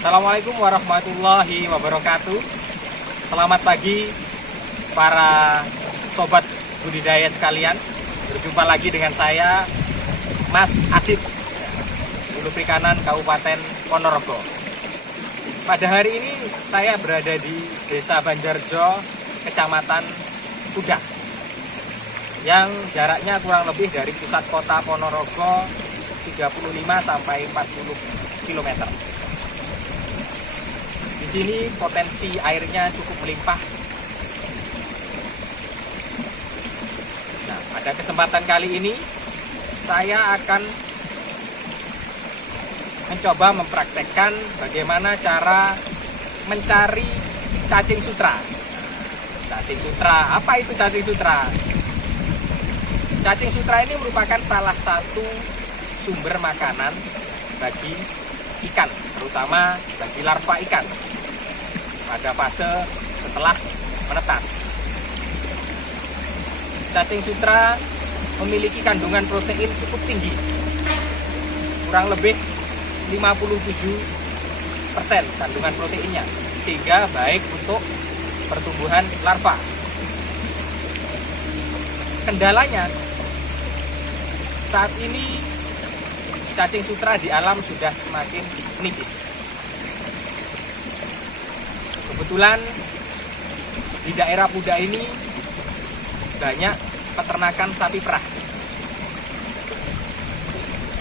Assalamualaikum warahmatullahi wabarakatuh. Selamat pagi para sobat budidaya sekalian. Berjumpa lagi dengan saya, Mas Adit, Hulu Perikanan Kabupaten Ponorogo. Pada hari ini saya berada di Desa Banjarjo, Kecamatan Kudah, yang jaraknya kurang lebih dari pusat kota Ponorogo 35 sampai 40 km. Di sini potensi airnya cukup melimpah. Nah, pada kesempatan kali ini saya akan mencoba mempraktekkan bagaimana cara mencari cacing sutra. Cacing sutra, apa itu cacing sutra? Cacing sutra ini merupakan salah satu sumber makanan bagi ikan, terutama bagi larva ikan pada fase setelah menetas. Cacing sutra memiliki kandungan protein cukup tinggi, kurang lebih 57% kandungan proteinnya, sehingga baik untuk pertumbuhan larva. Kendalanya, saat ini cacing sutra di alam sudah semakin menipis. Kebetulan di daerah Kudah ini banyak peternakan sapi perah,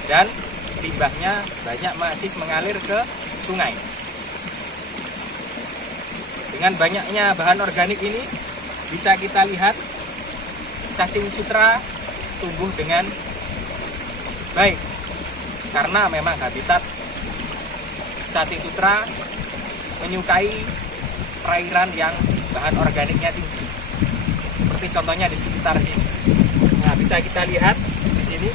dan limbahnya banyak masih mengalir ke sungai. Dengan banyaknya bahan organik ini, bisa kita lihat cacing sutra tumbuh dengan baik, karena memang habitat cacing sutra menyukai perairan yang bahan organiknya tinggi, seperti contohnya di sekitar sini. Nah, bisa kita lihat di sini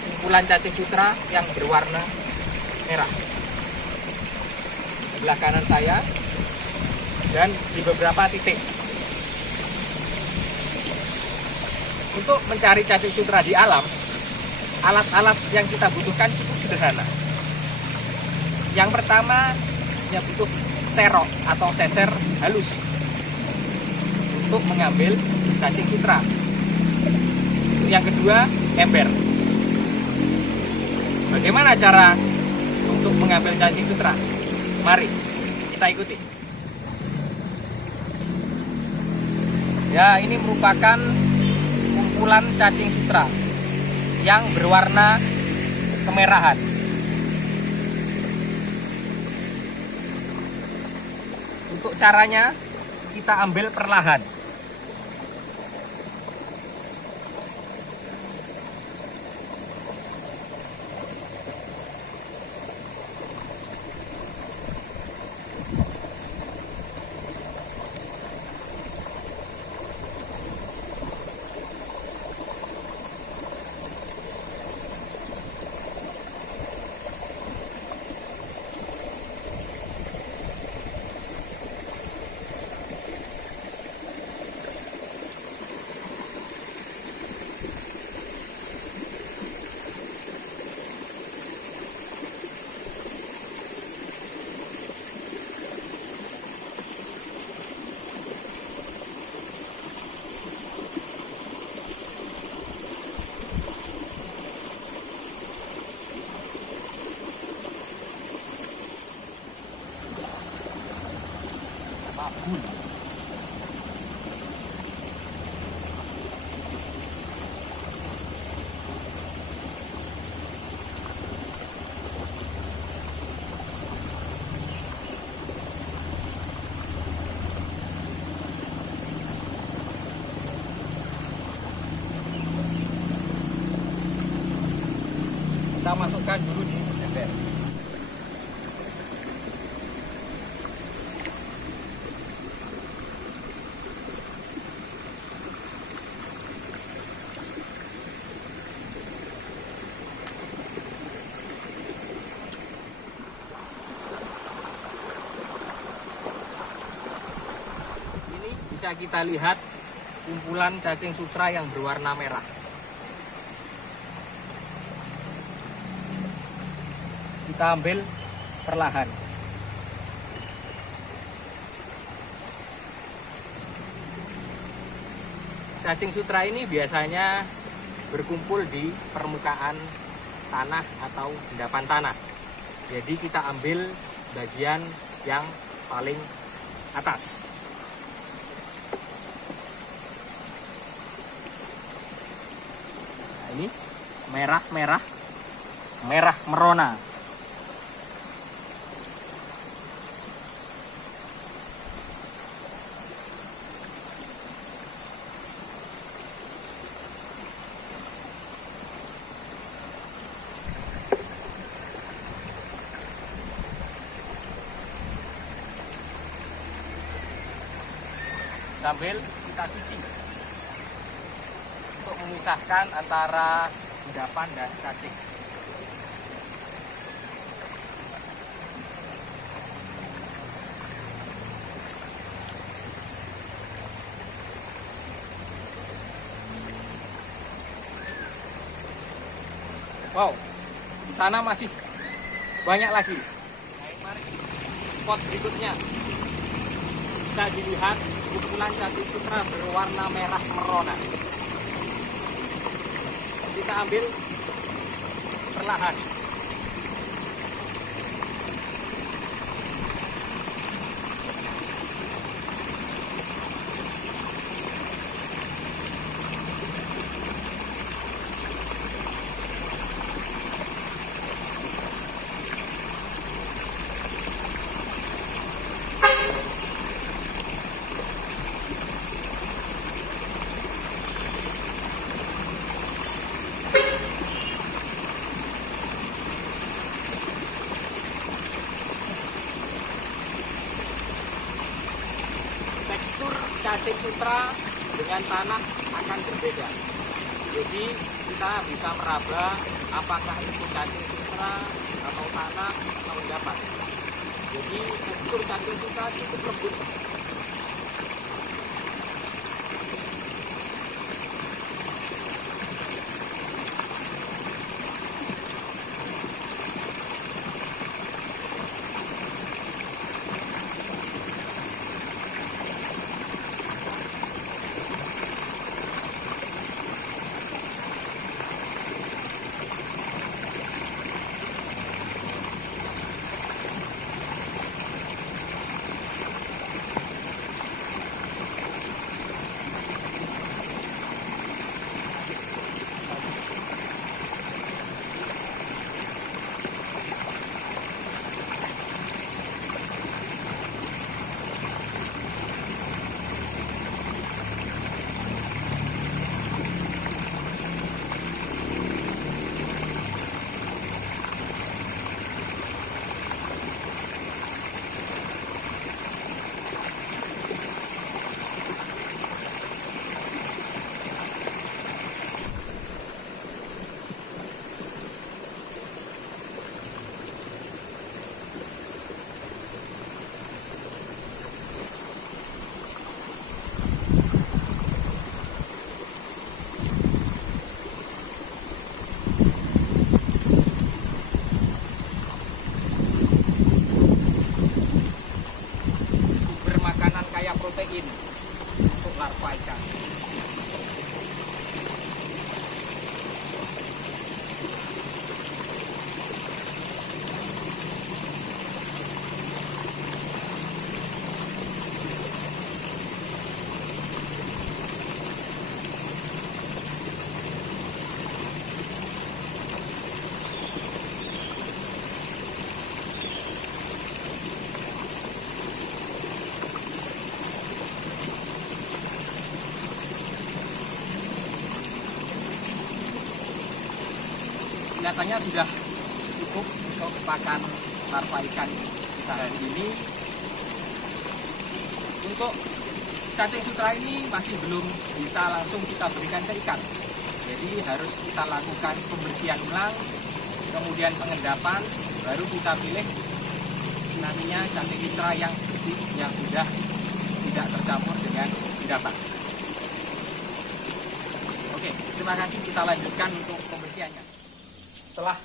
kumpulan cacing sutra yang berwarna merah sebelah kanan saya dan di beberapa titik. Untuk mencari cacing sutra di alam, alat-alat yang kita butuhkan cukup sederhana. Yang pertama, hanya butuh serok atau seser halus untuk mengambil cacing sutra. Yang kedua, ember. Bagaimana cara untuk mengambil cacing sutra? Mari kita ikuti. Ya, ini merupakan kumpulan cacing sutra yang berwarna kemerahan. Untuk caranya, kita ambil perlahan. Kita masukkan dulu di ember. Ini bisa kita lihat kumpulan cacing sutra yang berwarna merah. kita ambil perlahan. Cacing sutra ini biasanya berkumpul di permukaan tanah atau endapan tanah. Jadi kita ambil bagian yang paling atas. Nah, ini merah merona. Sambil kita cuci untuk memisahkan antara endapan dan cacing. Wow, di sana masih banyak lagi. Mari spot berikutnya. Bisa dilihat kumpulan cacing sutra berwarna merah merona. Kita ambil perlahan. Tekstur cacing sutra dengan tanah akan berbeda. Jadi kita bisa meraba apakah itu cacing sutra atau tanah atau endapan. Jadi tekstur cacing sutra cukup lembut. Protein untuk larva ikan. Kelihatannya sudah cukup untuk pakan larva ikan kita hari ini. Untuk cacing sutra ini masih belum bisa langsung kita berikan ke ikan. Jadi harus kita lakukan pembersihan ulang, kemudian pengendapan, baru kita pilih namanya cacing sutra yang bersih, yang sudah tidak tercampur dengan endapan. Oke, terima kasih. Kita lanjutkan untuk pembersihannya. Setelah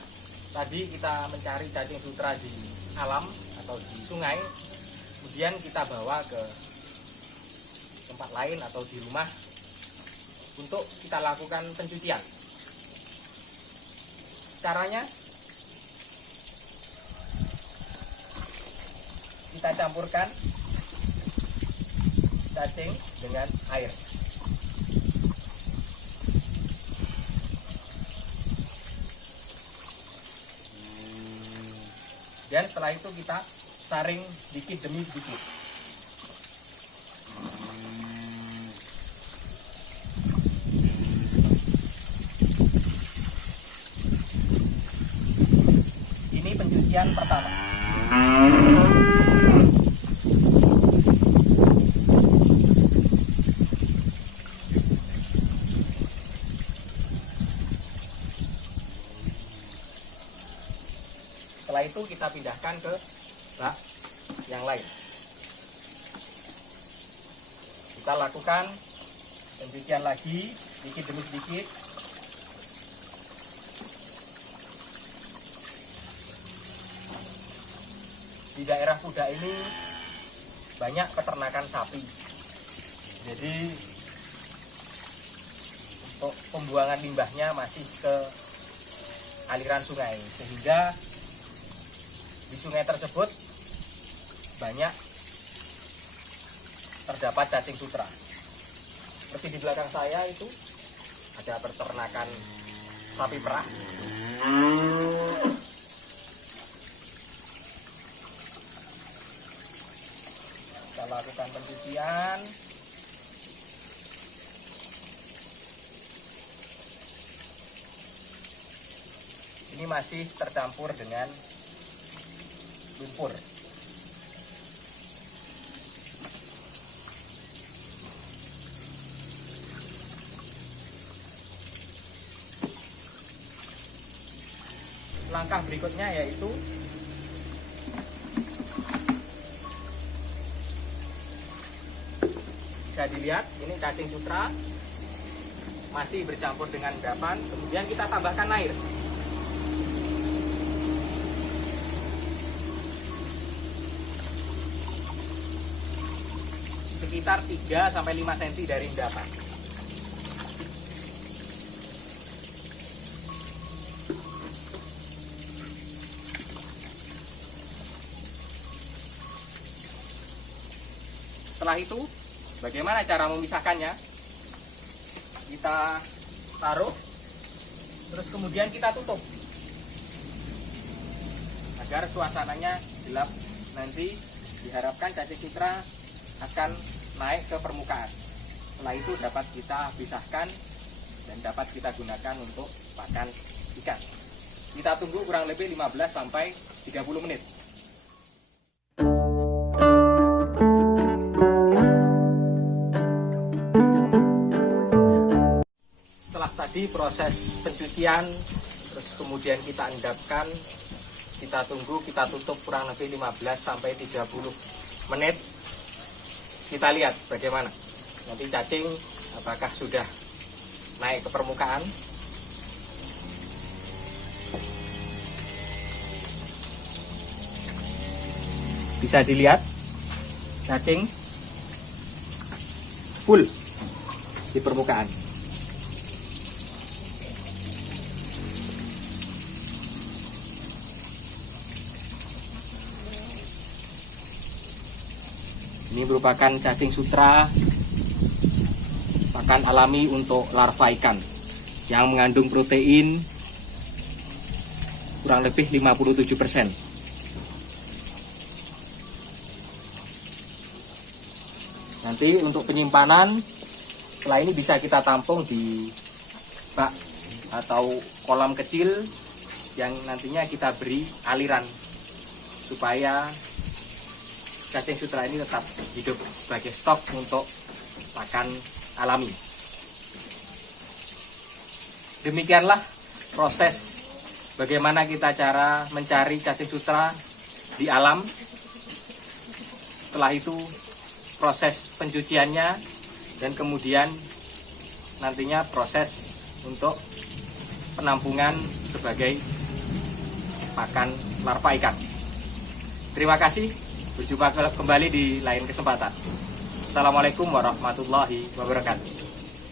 tadi kita mencari cacing sutra di alam atau di sungai, kemudian kita bawa ke tempat lain atau di rumah untuk kita lakukan pencucian. Caranya, kita campurkan cacing dengan air. Dan setelah itu kita saring dikit demi dikit. Ini pencucian pertama. Setelah itu kita pindahkan ke bak yang lain. Kita lakukan pencucian lagi sedikit demi sedikit. Di daerah Pudak ini banyak peternakan sapi. Jadi untuk pembuangan limbahnya masih ke aliran sungai, sehingga di sungai tersebut banyak terdapat cacing sutra. Seperti di belakang saya itu ada peternakan sapi perah. Kita lakukan pencucian. Ini masih tercampur dengan lumpur. Langkah berikutnya yaitu bisa dilihat ini cacing sutra masih bercampur dengan endapan, kemudian kita tambahkan air. Sekitar 3-5 cm dari endapan. Setelah itu, bagaimana cara memisahkannya? Kita taruh, terus kemudian kita tutup agar suasananya gelap. Nanti diharapkan cacing sutra akan naik ke permukaan. Setelah itu dapat kita pisahkan dan dapat kita gunakan untuk pakan ikan. Kita tunggu kurang lebih 15-30 menit. Setelah tadi proses pencucian, terus kemudian kita endapkan, kita tunggu, kita tutup kurang lebih 15-30 menit. Kita lihat bagaimana nanti cacing apakah sudah naik ke permukaan. Bisa dilihat cacing full di permukaan. Ini merupakan cacing sutra pakan alami untuk larva ikan yang mengandung protein kurang lebih 57%. Nanti untuk penyimpanan, setelah ini bisa kita tampung di bak atau kolam kecil yang nantinya kita beri aliran supaya cacing sutra ini tetap hidup sebagai stok untuk pakan alami. Demikianlah proses bagaimana kita cara mencari cacing sutra di alam. Setelah itu proses pencuciannya dan kemudian nantinya proses untuk penampungan sebagai pakan larva ikan. Terima kasih, berjumpa kembali di lain kesempatan. Assalamualaikum warahmatullahi wabarakatuh.